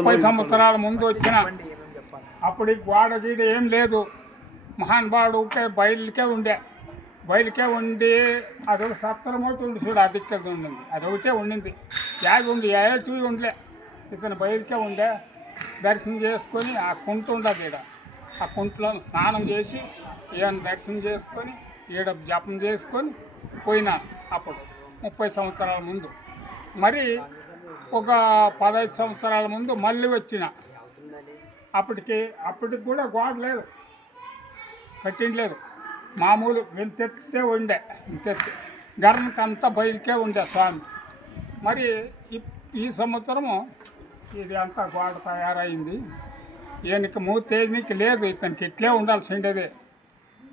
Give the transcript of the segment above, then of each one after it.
ముప్పై సంవత్సరాల ముందు వచ్చిన అప్పుడు గోడ గీడ ఏం లేదు. మహానుభావుడు ఉంటే బయలుకే ఉండే. బయలుకే ఉండి అదొక సత్తరం ఒకటి ఉండి చూడు అది ఇక్కడ ఉండింది. అదొకటే ఉండింది. యాభై ఉంది యాభై ఉండలే. ఇతను బయలుకే ఉండే. దర్శనం చేసుకొని ఆ కుంట ఉండదు ఈడ. ఆ కుంటలో స్నానం చేసి ఈయన దర్శనం చేసుకొని ఈడ జపం చేసుకొని పోయినా అప్పుడు ముప్పై సంవత్సరాల ముందు. మరి ఒక పదహైదు సంవత్సరాల ముందు మళ్ళీ వచ్చిన. అప్పటికి అప్పటికి కూడా గోడ లేదు. కట్టిండలేదు మామూలు వింతెత్తే ఉండే ఇంతెత్తే గర్ణకంతా బయలుకే ఉండే స్వామి. మరి ఈ- ఈ సంవత్సరము ఇది అంతా గోడ తయారైంది. ఈయనకి మూతేజీకి లేదు. ఇతనికి ఇట్లే ఉండాల్సిండేది.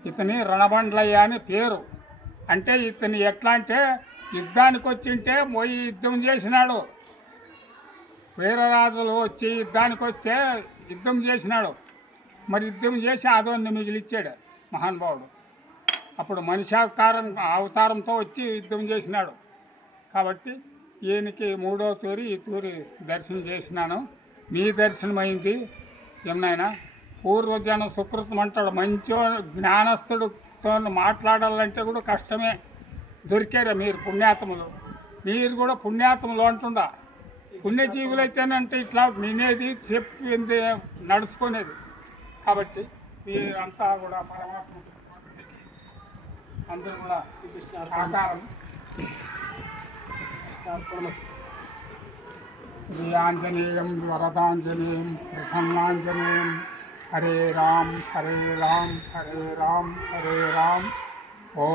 ఇతని రణబండ్లయ్య అని పేరు. అంటే ఇతను ఎట్లా అంటే యుద్ధానికి వచ్చింటే మొయ్యి యుద్ధం చేసినాడు. వీరరాజులు వచ్చి యుద్ధానికి వస్తే యుద్ధం చేసినాడు. మరి యుద్ధం చేసి ఆదోన్ని మిగిలిచ్చాడు మహానుభావుడు. అప్పుడు మనిషాకారం అవతారంతో వచ్చి యుద్ధం చేసినాడు. కాబట్టి ఈయనకి మూడో తూరి ఈ తూరి దర్శనం చేసినాను. మీ దర్శనం అయింది. ఏమైనా పూర్వజనం సుకృతం అంటాడు. మంచి జ్ఞానస్తుడితో మాట్లాడాలంటే కూడా కష్టమే. దొరికారా మీరు పుణ్యాత్ములు. మీరు కూడా పుణ్యాత్ములు అంటుండా. పుణ్యజీవులు అయితేనంటే ఇట్లా వినేది చెప్పింది నడుచుకునేది. కాబట్టి మీరంతా కూడా పరమాత్మ అందరూ కూడా ఆకారం శ్రీ ఆంజనేయం వరదాంజనేయం ప్రసన్నాంజనేయం. హరే రామ్ హరే రామ్ హరే రామ్ హరే రామ్. ఓ